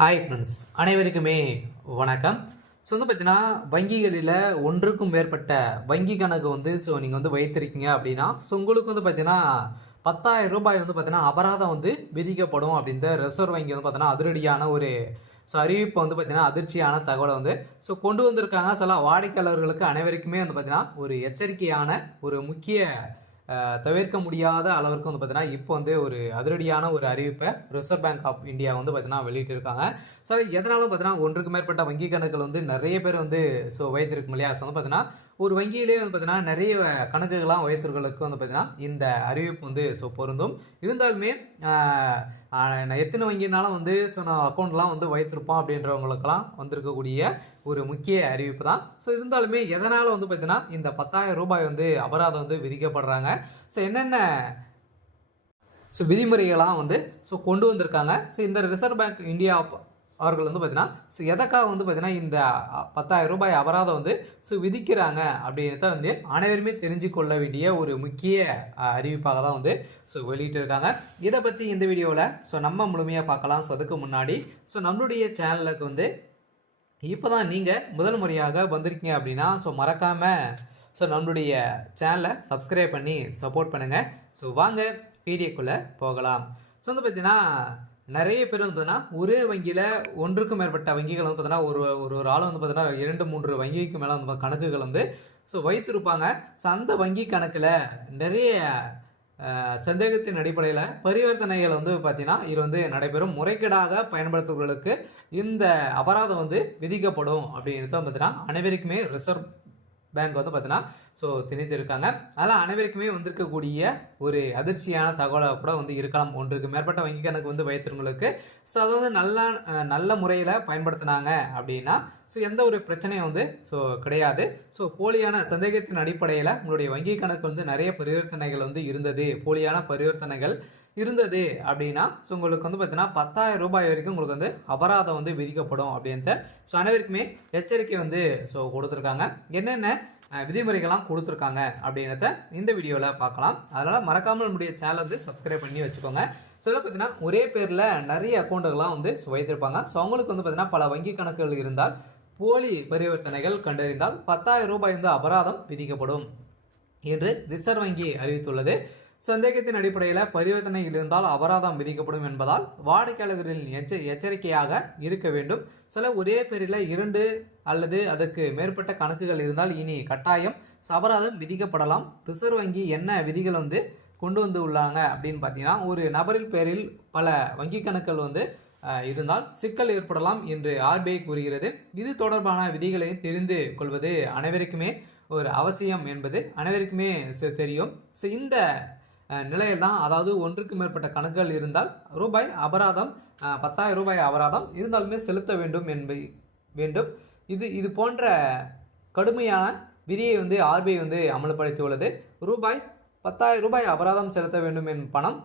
Hi friends அனைவருக்குமே வணக்கம். So வந்து பார்த்தீங்கன்னா வங்கிகளில் ஒன்றுக்கும் மேற்பட்ட வங்கி கணக்கு வந்து ஸோ நீங்கள் வந்து வைத்திருக்கீங்க அப்படின்னா ஸோ உங்களுக்கு வந்து பார்த்தீங்கன்னா பத்தாயிரம் ரூபாய் வந்து பார்த்தீங்கன்னா அபராதம் வந்து விதிக்கப்படும் அப்படின்ற ரிசர்வ் வங்கி வந்து பார்த்தீங்கன்னா அதிரடியான ஒரு ஸோ அறிவிப்பு வந்து பார்த்தீங்கன்னா அதிர்ச்சியான தகவலை வந்து ஸோ கொண்டு வந்திருக்காங்க. சில வாடிக்கையாளர்களுக்கு அனைவருக்குமே வந்து பார்த்தீங்கன்னா ஒரு எச்சரிக்கையான ஒரு முக்கிய தவிர்க்க முடியாத அளவிற்கு வந்து பார்த்தீங்கன்னா இப்போ வந்து ஒரு அதிரடியான ஒரு அறிவிப்பை ரிசர்வ் பேங்க் ஆஃப் இந்தியா வந்து பார்த்தீங்கன்னா வெளியிட்டிருக்காங்க. ஸோ எதனாலும் பார்த்தீங்கன்னா ஒன்றுக்கு மேற்பட்ட வங்கி கணக்குகள் வந்து நிறைய பேர் வந்து ஸோ வைத்திருக்கும் இல்லையா? ஸோ வந்து பார்த்தீங்கன்னா ஒரு வங்கியிலே வந்து பார்த்தீங்கன்னா நிறைய கணக்குகள்லாம் உயர்த்தர்களுக்கு வந்து பார்த்தீங்கன்னா இந்த அறிவிப்பு வந்து ஸோ பொருந்தும். இருந்தாலுமே நான் எத்தனை வங்கினாலும் வந்து ஸோ நான் அக்கௌண்ட்லாம் வந்து வைத்திருப்போம் அப்படின்றவங்களுக்கெல்லாம் வந்திருக்கக்கூடிய ஒரு முக்கிய அறிவிப்பு தான். ஸோ இருந்தாலுமே எதனால் வந்து பார்த்தீங்கன்னா இந்த பத்தாயிரம் ரூபாய் வந்து அபராதம் வந்து விதிக்கப்படுறாங்க. ஸோ என்னென்ன ஸோ விதிமுறைகள்லாம் வந்து ஸோ கொண்டு வந்திருக்காங்க. ஸோ இந்த ரிசர்வ் பேங்க் இந்தியா அவர்கள் வந்து பார்த்தீங்கன்னா ஸோ எதற்காக வந்து பார்த்தீங்கன்னா இந்த பத்தாயிரம் ரூபாய் அபராதம் வந்து ஸோ விதிக்கிறாங்க அப்படின்றத வந்து அனைவருமே தெரிஞ்சு கொள்ள வேண்டிய ஒரு முக்கிய அறிவிப்பாக தான் வந்து ஸோ வெளியிட்டு இருக்காங்க இதை பற்றி இந்த வீடியோவில் ஸோ நம்ம முழுமையாக பார்க்கலாம். ஸோ அதுக்கு முன்னாடி ஸோ நம்மளுடைய சேனலுக்கு வந்து இப்போ தான் நீங்கள் முதல் முறையாக வந்திருக்கீங்க அப்படின்னா ஸோ மறக்காமல் ஸோ நம்மளுடைய சேனலை சப்ஸ்கிரைப் பண்ணி சப்போர்ட் பண்ணுங்கள் ஸோ வாங்க வீடியோக்குள்ளே போகலாம். ஸோ வந்து பார்த்தீங்கன்னா நிறைய பேர் வந்து பார்த்தீங்கன்னா ஒரே வங்கியில் ஒன்றுக்கும் மேற்பட்ட வங்கிகள் வந்து பார்த்தீங்கன்னா ஒரு ஒரு ஒரு ஆள் வந்து பார்த்தீங்கன்னா இரண்டு மூன்று வங்கிக்கு மேலே வந்து கணக்குகள் வந்து ஸோ வைத்திருப்பாங்க. ஸோ அந்த வங்கி கணக்கில் நிறைய சந்தேகத்தின் அடிப்படையில் பரிவர்த்தனைகள் வந்து பார்த்தீங்கன்னா இது வந்து நடைபெறும். முறைகேடாக பயன்படுத்துபவர்களுக்கு இந்த அபராதம் வந்து விதிக்கப்படும் அப்படின்றது வந்து பார்த்தீங்கன்னா அனைவருக்குமே ரிசர்வ் பேங்க் வந்து பார்த்தீங்கன்னா ஸோ திணித்திருக்காங்க. அதனால் அனைவருக்குமே வந்திருக்கக்கூடிய ஒரு அதிர்ச்சியான தகவலாக கூட வந்து இருக்கலாம் ஒன்றுக்கு மேற்பட்ட வங்கி கணக்கு வந்து வைத்திருங்களுக்கு ஸோ அதை வந்து நல்லா நல்ல முறையில் பயன்படுத்தினாங்க அப்படின்னா ஸோ எந்த ஒரு பிரச்சனையும் வந்து ஸோ கிடையாது. ஸோ போலியான சந்தேகத்தின் அடிப்படையில் உங்களுடைய வங்கி கணக்கு வந்து நிறைய பரிவர்த்தனைகள் வந்து இருந்தது. போலியான பரிவர்த்தனைகள் இருந்தது அப்படின்னா ஸோ உங்களுக்கு வந்து பார்த்தீங்கன்னா பத்தாயிரம் ரூபாய் வரைக்கும் உங்களுக்கு வந்து அபராதம் வந்து விதிக்கப்படும் அப்படின்ட்டு ஸோ அனைவருக்குமே எச்சரிக்கை வந்து ஸோ கொடுத்துருக்காங்க. என்னென்ன விதிமுறைகள்லாம் கொடுத்துருக்காங்க அப்படின்றத இந்த வீடியோவில் பார்க்கலாம். அதனால் மறக்காமல் நம்முடைய சேனல் வந்து சப்ஸ்கிரைப் பண்ணி வச்சுக்கோங்க. சில பார்த்தீங்கன்னா ஒரே பேரில் நிறைய அக்கௌண்ட்டுகள்லாம் வந்து ஸோ வைத்திருப்பாங்க. ஸோ அவங்களுக்கு வந்து பார்த்தீங்கன்னா பல வங்கி கணக்குகள் இருந்தால் போலி பரிவர்த்தனைகள் கண்டறிந்தால் பத்தாயிரம் ரூபாய் வந்து அபராதம் விதிக்கப்படும் என்று ரிசர்வ் வங்கி அறிவித்துள்ளது. சந்தேகத்தின் அடிப்படையில் பரிவர்த்தனை இருந்தால் அபராதம் விதிக்கப்படும் என்பதால் வாடிக்கையாளர்களின் எச்ச எச்சரிக்கையாக இருக்க வேண்டும். சில ஒரே பேரில் இரண்டு அல்லது அதற்கு மேற்பட்ட கணக்குகள் இருந்தால் இனி கட்டாயம் அபராதம் விதிக்கப்படலாம். ரிசர்வ் வங்கி என்ன விதிகள் வந்து கொண்டு வந்து உள்ளாங்க அப்படின்னு பார்த்தீங்கன்னா ஒரு நபரின் பேரில் பல வங்கி கணக்குகள் வந்து இருந்தால் சிக்கல் ஏற்படலாம் என்று ஆர்பிஐ கூறுகிறது. இது தொடர்பான விதிகளை தெரிந்து கொள்வது அனைவருக்குமே ஒரு அவசியம் என்பது அனைவருக்குமே தெரியும். ஸோ இந்த நிலையில் தான் அதாவது ஒன்றுக்கு மேற்பட்ட கணக்குகள் இருந்தால் ரூபாய் அபராதம் பத்தாயிரம் ரூபாய் அபராதம் இருந்தாலுமே செலுத்த வேண்டும் என்ப வேண்டும். இது இது போன்ற கடுமையான விதியை வந்து ஆர்பிஐ வந்து அமல்படுத்தியுள்ளது. ரூபாய் பத்தாயிரம் ரூபாய் அபராதம் செலுத்த வேண்டும் என் பணம்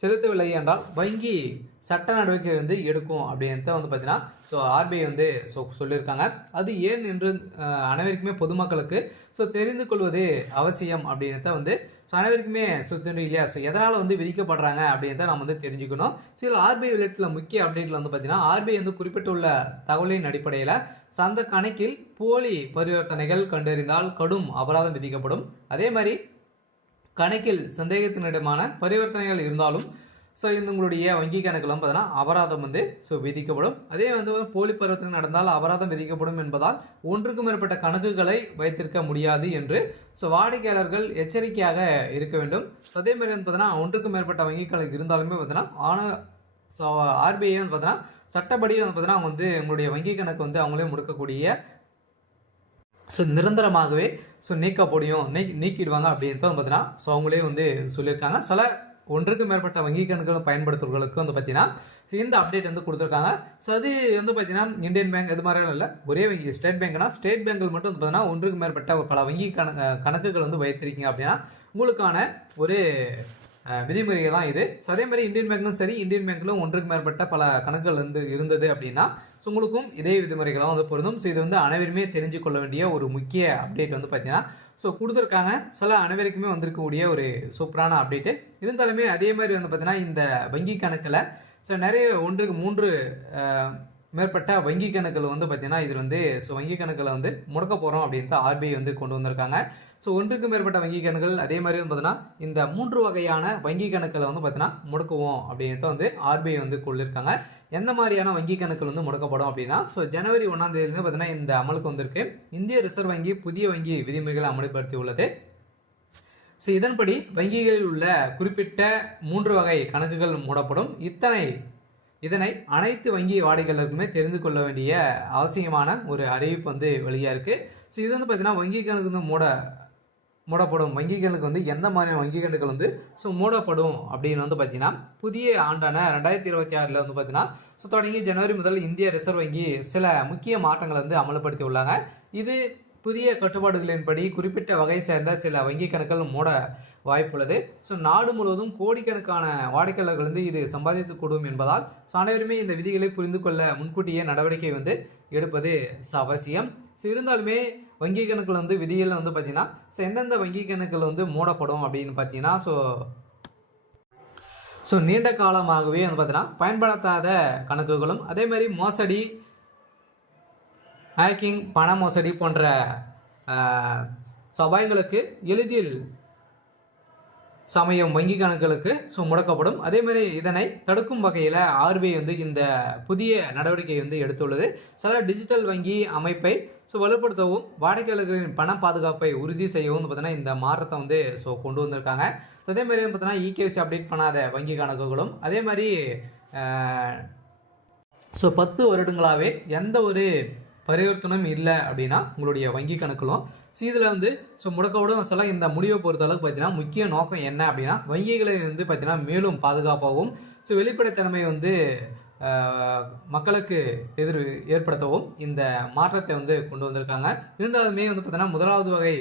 செலுத்தவில்லை என்றால் வங்கி சட்ட நடவடிக்கை வந்து எடுக்கும் அப்படின்ட்டு வந்து பார்த்தீங்கன்னா ஸோ ஆர்பிஐ வந்து ஸோ சொல்லியிருக்காங்க. அது ஏன் என்று அனைவருக்குமே பொதுமக்களுக்கு ஸோ தெரிந்து கொள்வது அவசியம் அப்படின்றத வந்து ஸோ அனைவருக்குமே ஸோ தெரியும் இல்லையா? ஸோ எதனால் வந்து விதிக்கப்படுறாங்க அப்படின்றத நம்ம வந்து தெரிஞ்சுக்கணும். ஸோ இதில் ஆர்பிஐ வெளியிட்டுள்ள முக்கிய அப்டேட்டில் வந்து பார்த்தீங்கன்னா ஆர்பிஐ வந்து குறிப்பிட்டுள்ள தகவலின் அடிப்படையில் சந்த கணக்கில் போலி பரிவர்த்தனைகள் கண்டறிந்தால் கடும் அபராதம் விதிக்கப்படும். அதே மாதிரி கணக்கில் சந்தேகத்தினிடமான பரிவர்த்தனைகள் இருந்தாலும் ஸோ இந்த உங்களுடைய வங்கி கணக்கில் பார்த்தீங்கன்னா அபராதம் வந்து ஸோ விதிக்கப்படும். அதே வந்து போலி பரிவர்த்தனை நடந்தால் அபராதம் விதிக்கப்படும் என்பதால் ஒன்றுக்கும் மேற்பட்ட கணக்குகளை வைத்திருக்க முடியாது என்று ஸோ வாடிக்கையாளர்கள் எச்சரிக்கையாக இருக்க வேண்டும். ஸோ அதே மாதிரி வந்து பார்த்தீங்கன்னா ஒன்றுக்கும் மேற்பட்ட வங்கி கணக்கு இருந்தாலுமே பார்த்தீங்கன்னா ஆன ஸோ ஆர்பிஐ வந்து பார்த்தீங்கன்னா சட்டப்படி வந்து பார்த்தீங்கன்னா அவங்க வந்து உங்களுடைய வங்கி கணக்கு வந்து அவங்களே முடக்கக்கூடிய ஸோ நிரந்தரமாகவே ஸோ நீக்க முடியும் நீக்கி நீக்கிடுவாங்க அப்படின்றது வந்து பார்த்தீங்கன்னா ஸோ அவங்களே வந்து சொல்லியிருக்காங்க. சில ஒன்றுக்கு மேற்பட்ட வங்கி கணக்குகளை பயன்படுத்துறவர்களுக்கு வந்து பார்த்தீங்கன்னா ஸோ இந்த அப்டேட் வந்து கொடுத்துருக்காங்க. ஸோ அது வந்து பார்த்தீங்கன்னா இந்தியன் பேங்க் இது மாதிரிலாம் இல்லை. ஒரே வங்கி ஸ்டேட் பேங்க்னா ஸ்டேட் பேங்கில் மட்டும் வந்து பார்த்தீங்கன்னா ஒன்றுக்கு மேற்பட்ட பல வங்கி கணக்கு கணக்குகள் வந்து வைத்திருக்கீங்க அப்படின்னா உங்களுக்கான ஒரு விதிமுறை விதிமுறைகள் தான் இது. ஸோ அதே மாதிரி இந்தியன் பேங்க்லும் சரி இந்தியன் பேங்க்லும் ஒன்றுக்கு மேற்பட்ட பல கணக்குகள் வந்து இருந்தது அப்படின்னா ஸோ உங்களுக்கும் இதே விதிமுறைகளாக வந்து பொருந்தும். ஸோ இது வந்து அனைவருமே தெரிஞ்சு கொள்ள வேண்டிய ஒரு முக்கிய அப்டேட் வந்து பார்த்தீங்கன்னா ஸோ கொடுத்துருக்காங்க. சில அனைவருக்குமே வந்திருக்கக்கூடிய ஒரு சூப்பரான அப்டேட்டு இருந்தாலுமே அதே மாதிரி வந்து பார்த்தீங்கன்னா இந்த வங்கி கணக்கில் ஸோ நிறைய ஒன்றுக்கு மூன்று மேற்பட்ட வங்கி கணக்கில் வந்து பார்த்தீங்கன்னா இது வந்து ஸோ வங்கி கணக்கில் வந்து முடக்க போகிறோம் அப்படின்ட்டு ஆர்பிஐ வந்து கொண்டு வந்திருக்காங்க. ஸோ ஒன்றுக்கு மேற்பட்ட வங்கி கணக்குகள் அதே மாதிரி வந்து பார்த்தீங்கன்னா இந்த மூன்று வகையான வங்கி கணக்கில் வந்து பார்த்தீங்கன்னா முடக்குவோம் அப்படின்ட்டு வந்து ஆர்பிஐ வந்து கொள்ளிருக்காங்க எந்த மாதிரியான வங்கி கணக்கில் வந்து முடக்கப்படும் அப்படின்னா ஸோ ஜனவரி ஒன்றாம் தேதியிலேருந்து பார்த்தீங்கன்னா இந்த அமலுக்கு வந்திருக்கு. இந்திய ரிசர்வ் வங்கி புதிய வங்கி விதிமுறைகளை அமல்படுத்தி உள்ளது ஸோ இதன்படி வங்கிகளில் உள்ள குறிப்பிட்ட மூன்று வகை கணக்குகள் மூடப்படும். இத்தனை இதனை அனைத்து வங்கி வாடிக்கையாளருக்குமே தெரிந்து கொள்ள வேண்டிய அவசியமான ஒரு அறிவிப்பு வந்து வெளியாக இருக்குது ஸோ இது வந்து பார்த்தீங்கன்னா வங்கி கணக்கு வந்து மூட மூடப்படும். வங்கி கணக்கு வந்து எந்த மாதிரியான வங்கி கணக்குகள் வந்து ஸோ மூடப்படும் அப்படின்னு வந்து பார்த்தீங்கன்னா புதிய ஆண்டான ரெண்டாயிரத்தி இருபத்தி ஆறில் வந்து பார்த்தீங்கன்னா ஸோ தொடங்கி ஜனவரி முதல் இந்திய ரிசர்வ் வங்கி சில முக்கிய மாற்றங்களை வந்து அமல்படுத்தி உள்ளாங்க. இது புதிய கட்டுப்பாடுகளின்படி குறிப்பிட்ட வகை சேர்ந்த சில வங்கி கணக்குகள் மூட வாய்ப்புள்ளது. ஸோ நாடு முழுவதும் கோடிக்கணக்கான வாடிக்கையாளர்கள் வந்து இது சம்பாதித்துக்கூடும் என்பதால் ஸோ அனைவருமே இந்த விதிகளை புரிந்து கொள்ள முன்கூட்டியே நடவடிக்கை வந்து எடுப்பது அவசியம். ஸோ இருந்தாலுமே வங்கி கணக்கில் வந்து விதிகள் வந்து பார்த்திங்கன்னா ஸோ எந்தெந்த வங்கி கணக்கில் வந்து மூடப்படும் அப்படின்னு பார்த்தீங்கன்னா ஸோ ஸோ நீண்ட காலமாகவே வந்து பார்த்தீங்கன்னா பயன்படுத்தாத கணக்குகளும் அதே மாதிரி மோசடி ஹேக்கிங் பண மோசடி போன்ற சபாயங்களுக்கு எளிதில் சமயம் வங்கி கணக்குகளுக்கு ஸோ முடக்கப்படும். அதே மாதிரி இதனை தடுக்கும் வகையில் ஆர்பிஐ வந்து இந்த புதிய நடவடிக்கை வந்து எடுத்துள்ளது. சில டிஜிட்டல் வங்கி அமைப்பை ஸோ வலுப்படுத்தவும் வாடிக்கையாளர்களின் பண பாதுகாப்பை உறுதி செய்யவும் பார்த்தீங்கன்னா இந்த மாற்றத்தை வந்து ஸோ கொண்டு வந்திருக்காங்க. ஸோ அதே மாதிரி பார்த்தீங்கன்னா இகேசி அப்டேட் பண்ணாத வங்கி கணக்குகளும் அதே மாதிரி ஸோ பத்து வருடங்களாகவே எந்த ஒரு பரிவர்த்தனம் இல்லை அப்படின்னா உங்களுடைய வங்கி கணக்கிலும் ஸோ இதில் வந்து ஸோ முடக்கப்படும் சில இந்த முடிவை பொறுத்த அளவுக்கு பார்த்தீங்கன்னா முக்கிய நோக்கம் என்ன அப்படின்னா வங்கிகளை வந்து பார்த்தீங்கன்னா மேலும் பாதுகாப்பாகவும் ஸோ வெளிப்படைத்தன்மை வந்து மக்களுக்கு எதிர் ஏற்படுத்தவும் இந்த மாற்றத்தை வந்து கொண்டு வந்திருக்காங்க. இரண்டாவதுமே வந்து பார்த்தீங்கன்னா முதலாவது வகை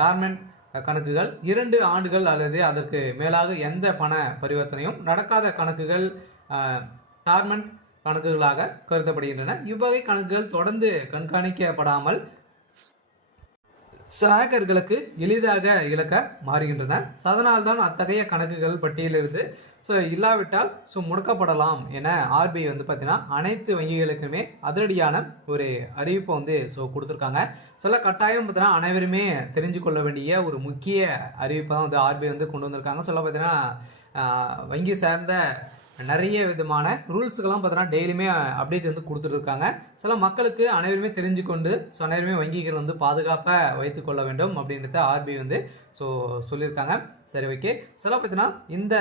டார்மெண்ட் கணக்குகள் இரண்டு ஆண்டுகள் அல்லது அதற்கு மேலாக எந்த பண பரிவர்த்தனையும் நடக்காத கணக்குகள் டார்மெண்ட் கணக்குகளாக கருதப்படுகின்றன. இவ்வகை கணக்குகள் தொடர்ந்து கண்காணிக்கப்படாமல் சாகர்களுக்கு எளிதாக இழக்க மாறுகின்றன. ஸோ அதனால்தான் அத்தகைய கணக்குகள் பட்டியலிருந்து ஸோ இல்லாவிட்டால் ஸோ முடக்கப்படலாம் என ஆர்பிஐ வந்து பார்த்தீங்கன்னா அனைத்து வங்கிகளுக்குமே அதிரடியான ஒரு அறிவிப்பை வந்து ஸோ கொடுத்துருக்காங்க. சில கட்டாயம் பார்த்தீங்கன்னா அனைவருமே தெரிஞ்சு கொள்ள வேண்டிய ஒரு முக்கிய அறிவிப்பை தான் வந்து ஆர்பிஐ வந்து கொண்டு வந்திருக்காங்க. சொல்ல பார்த்தீங்கன்னா வங்கி சார்ந்த நிறைய விதமான ரூல்ஸுக்கெல்லாம் பார்த்தோன்னா டெய்லியுமே அப்டேட் வந்து கொடுத்துட்டு இருக்காங்க. சில மக்களுக்கு அனைவருமே தெரிஞ்சு கொண்டு ஸோ அனைவருமே வங்கிகள் வந்து பாதுகாப்பாக வைத்துக்கொள்ள வேண்டும் அப்படின்றத ஆர்பிஐ வந்து ஸோ சொல்லியிருக்காங்க. சரி ஓகே சில பார்த்தீங்கன்னா இந்த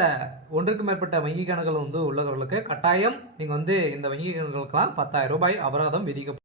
ஒன்றுக்கு மேற்பட்ட வங்கி கணக்குகள் வந்து உள்ளவர்களுக்கு கட்டாயம் நீங்கள் வந்து இந்த வங்கி கணக்குகளுக்கெல்லாம் பத்தாயிரம் ரூபாய் அபராதம் விதிக்க